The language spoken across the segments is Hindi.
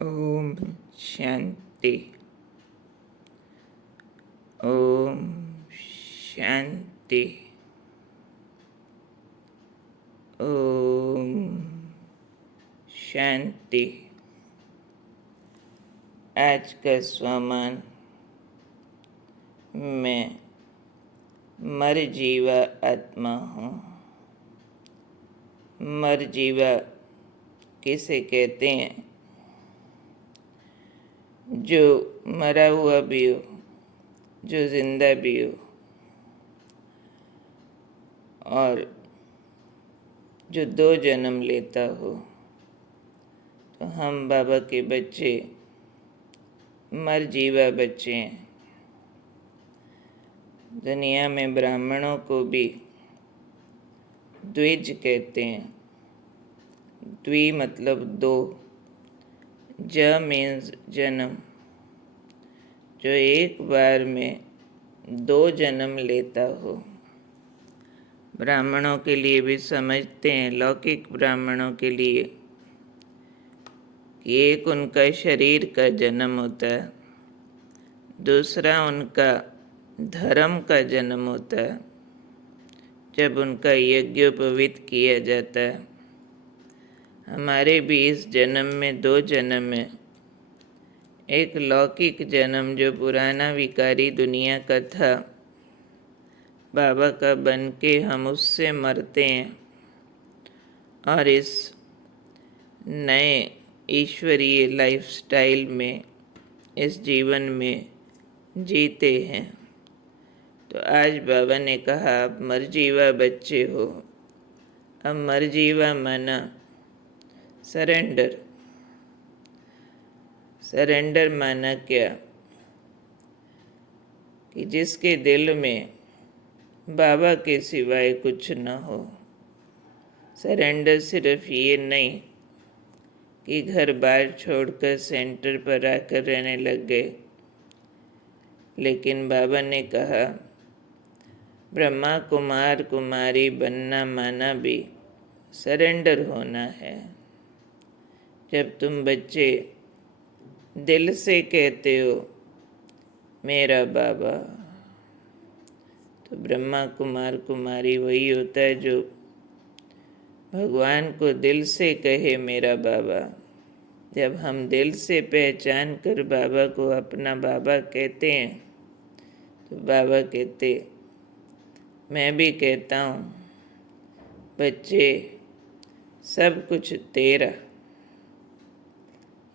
ओम शांति। ओम शांति। ओम शांति। आज का स्वमान मैं मर जीवा आत्मा हूँ। मर जीवा किसे कहते हैं? जो मरा हुआ भी हो, जो जिंदा भी हो, और जो 2 जन्म लेता हो। तो हम बाबा के बच्चे मर जीवा बच्चे हैं। दुनिया में ब्राह्मणों को भी द्विज कहते हैं। द्वि मतलब 2। ज मीन्स जन्म, जो एक बार में 2 जन्म लेता हो। ब्राह्मणों के लिए भी समझते हैं, लौकिक ब्राह्मणों के लिए, कि एक उनका शरीर का जन्म होता है, दूसरा उनका धर्म का जन्म होता है, जब उनका यज्ञोपवीत किया जाता है। हमारे भी इस जन्म में 2 जन्म है। एक लौकिक जन्म जो पुराना विकारी दुनिया का था, बाबा का बन के हम उससे मरते हैं और इस नए ईश्वरीय लाइफस्टाइल में, इस जीवन में जीते हैं। तो आज बाबा ने कहा, आप मरजीवा बच्चे हो। अब मरजीवा माना सरेंडर। सरेंडर माना क्या? कि जिसके दिल में बाबा के सिवाय कुछ न हो। सरेंडर सिर्फ ये नहीं कि घर बार छोड़कर सेंटर पर आकर रहने लग गए, लेकिन बाबा ने कहा ब्रह्मा कुमार कुमारी बनना माना भी सरेंडर होना है। जब तुम बच्चे दिल से कहते हो मेरा बाबा, तो ब्रह्मा कुमार कुमारी वही होता है जो भगवान को दिल से कहे मेरा बाबा। जब हम दिल से पहचान कर बाबा को अपना बाबा कहते हैं, तो बाबा कहते, मैं भी कहता हूँ बच्चे सब कुछ तेरा।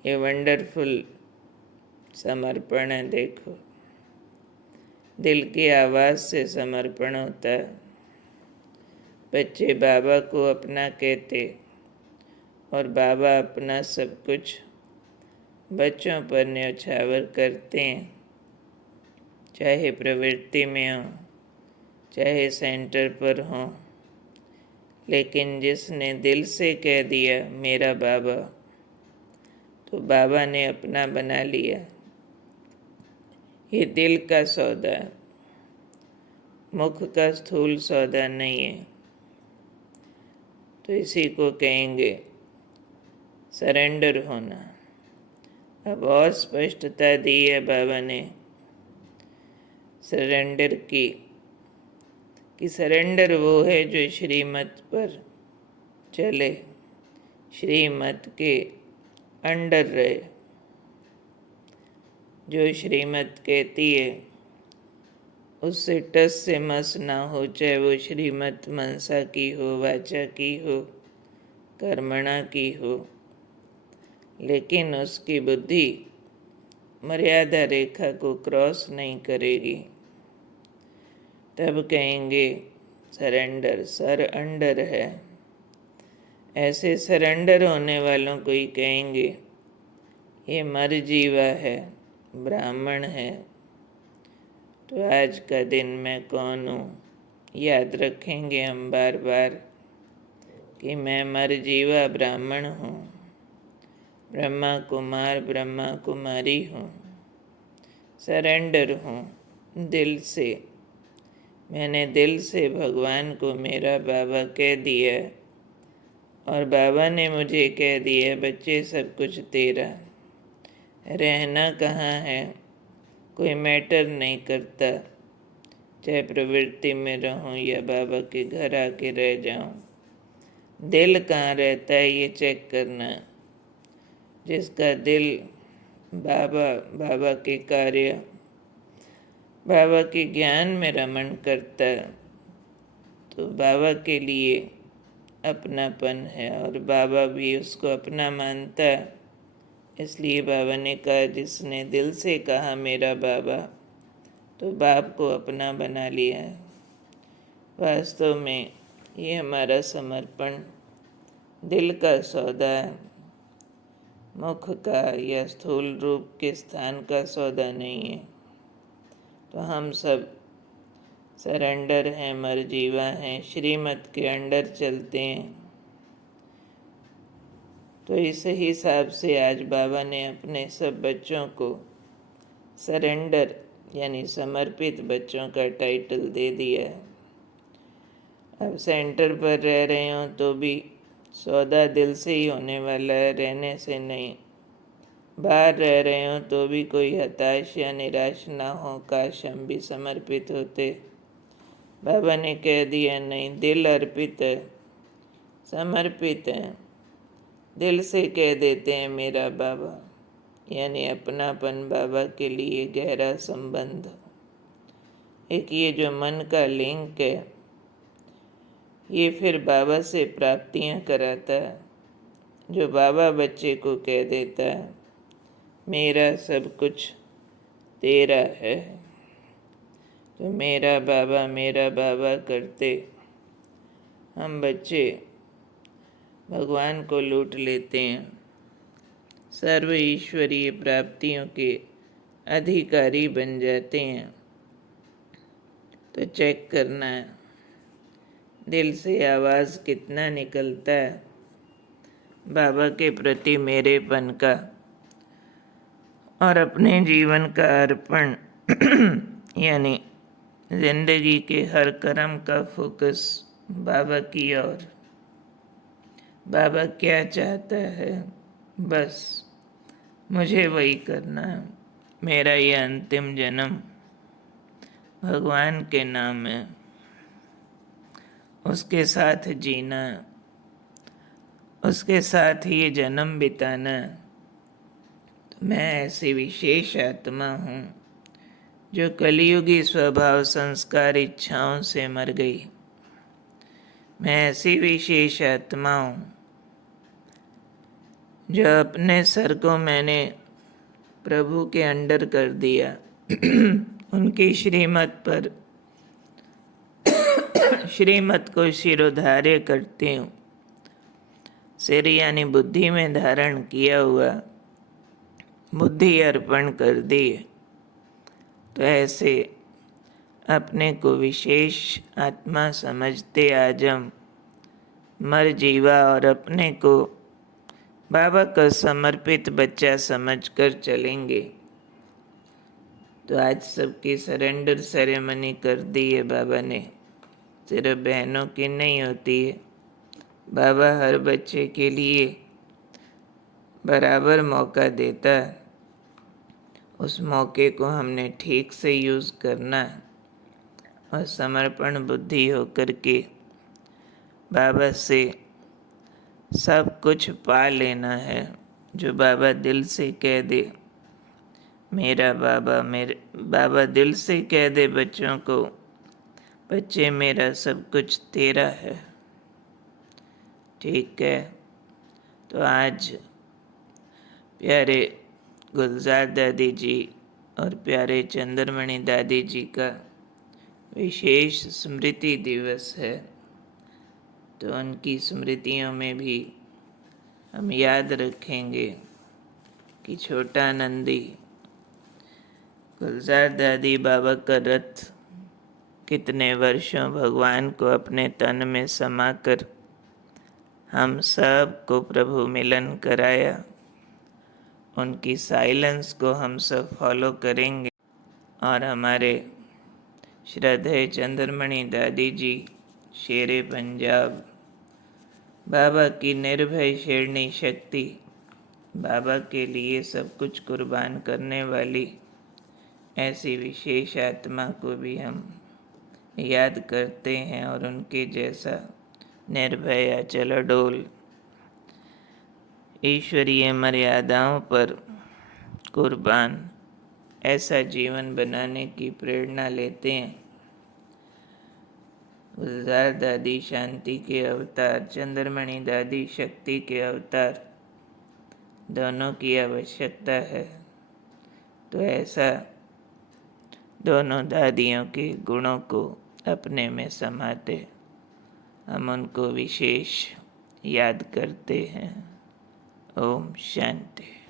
ये वंडरफुल समर्पण है। देखो, दिल की आवाज़ से समर्पण होता है। बच्चे बाबा को अपना कहते और बाबा अपना सब कुछ बच्चों पर न्यौछावर करते हैं, चाहे प्रवृत्ति में हो, चाहे सेंटर पर हो। लेकिन जिसने दिल से कह दिया मेरा बाबा, तो बाबा ने अपना बना लिया। ये दिल का सौदा है, मुख का स्थूल सौदा नहीं है। तो इसी को कहेंगे सरेंडर होना। अब और स्पष्टता दी है बाबा ने सरेंडर की, कि सरेंडर वो है जो श्रीमत पर चले, श्रीमत के अंडर रहे। जो श्रीमत कहती है उससे टस से मस ना हो, चाहे वो श्रीमत मनसा की हो, वाचा की हो, कर्मणा की हो। लेकिन उसकी बुद्धि मर्यादा रेखा को क्रॉस नहीं करेगी। तब कहेंगे सरेंडर, सर अंडर है। ऐसे सरेंडर होने वालों को ही कहेंगे ये मर जीवा है, ब्राह्मण है। तो आज का दिन मैं कौन हूँ, याद रखेंगे हम बार बार कि मैं मर जीवा ब्राह्मण हूँ, ब्रह्मा कुमार ब्रह्मा कुमारी हूँ, सरेंडर हूँ दिल से। मैंने दिल से भगवान को मेरा बाबा कह दिया, और बाबा ने मुझे कह दिया बच्चे सब कुछ तेरा। रहना कहाँ है कोई मैटर नहीं करता, चाहे प्रवृत्ति में रहूं या बाबा के घर आके रह जाऊं। दिल कहाँ रहता है ये चेक करना। जिसका दिल बाबा के कार्य, बाबा के ज्ञान में रमण करता है, तो बाबा के लिए अपनापन है और बाबा भी उसको अपना मानता है। इसलिए बाबा ने कहा, जिसने दिल से कहा मेरा बाबा, तो बाप को अपना बना लिया है। वास्तव में ये हमारा समर्पण दिल का सौदा है, मुख का या स्थूल रूप के स्थान का सौदा नहीं है। तो हम सब सरेंडर हैं, मरजीवा हैं, श्रीमत के अंडर चलते हैं। तो इस हिसाब से आज बाबा ने अपने सब बच्चों को सरेंडर यानी समर्पित बच्चों का टाइटल दे दिया है। अब सेंटर पर रह रहे हो तो भी सौदा दिल से ही होने वाला है, रहने से नहीं। बाहर रह रहे हो तो भी कोई हताश या निराश ना हो, काश हम भी समर्पित होते। बाबा ने कह दिया, नहीं, दिल अर्पित है, समर्पित है। दिल से कह देते हैं मेरा बाबा, यानी अपनापन, बाबा के लिए गहरा संबंध। एक ये जो मन का लिंक है, ये फिर बाबा से प्राप्तियां कराता है। जो बाबा बच्चे को कह देता है मेरा सब कुछ तेरा है, तो मेरा बाबा करते हम बच्चे भगवान को लूट लेते हैं, सर्व ईश्वरीय प्राप्तियों के अधिकारी बन जाते हैं। तो चेक करना है दिल से आवाज़ कितना निकलता है बाबा के प्रति मेरेपन का, और अपने जीवन का अर्पण यानी जिंदगी के हर कर्म का फोकस बाबा की ओर। बाबा क्या चाहता है, बस मुझे वही करना है। मेरा ये अंतिम जन्म भगवान के नाम है, उसके साथ जीना, उसके साथ ही ये जन्म बिताना। तो मैं ऐसी विशेष आत्मा हूँ जो कलियुगी स्वभाव संस्कार इच्छाओं से मर गई। मैं ऐसी विशेष आत्मा हूँ जो अपने सर को मैंने प्रभु के अंडर कर दिया उनकी श्रीमत पर श्रीमत को शिरोधार्य करती हूँ। सिर यानी बुद्धि में धारण किया हुआ, बुद्धि अर्पण कर दी। तो ऐसे अपने को विशेष आत्मा समझते आज हम मर जीवा और अपने को बाबा का समर्पित बच्चा समझकर चलेंगे। तो आज सबकी सरेंडर सेरेमनी कर दी है बाबा ने, सिर्फ बहनों की नहीं होती है। बाबा हर बच्चे के लिए बराबर मौका देता है, उस मौके को हमने ठीक से यूज़ करना है और समर्पण बुद्धि होकर के बाबा से सब कुछ पा लेना है। जो बाबा दिल से कह दे मेरा बाबा, मेरे बाबा दिल से कह दे बच्चों को, बच्चे मेरा सब कुछ तेरा है। ठीक है। तो आज प्यारे गुलजार दादी जी और प्यारे चंद्रमणि दादी जी का विशेष स्मृति दिवस है। तो उनकी स्मृतियों में भी हम याद रखेंगे कि छोटा नंदी गुलजार दादी बाबा का रथ कितने वर्षों भगवान को अपने तन में समाकर हम सब को प्रभु मिलन कराया। उनकी साइलेंस को हम सब फॉलो करेंगे और हमारे श्रद्धेय चंद्रमणि दादी जी शेरे पंजाब, बाबा की निर्भय शेरनी शक्ति बाबा के लिए सब कुछ कुर्बान करने वाली ऐसी विशेष आत्मा को भी हम याद करते हैं और उनके जैसा निर्भय अचल अडोल ईश्वरीय मर्यादाओं पर कुर्बान ऐसा जीवन बनाने की प्रेरणा लेते हैं। गुलजार दादी शांति के अवतार, चंद्रमणि दादी शक्ति के अवतार, दोनों की आवश्यकता है। तो ऐसा दोनों दादियों के गुणों को अपने में समाते हम उनको विशेष याद करते हैं। ओम शांति।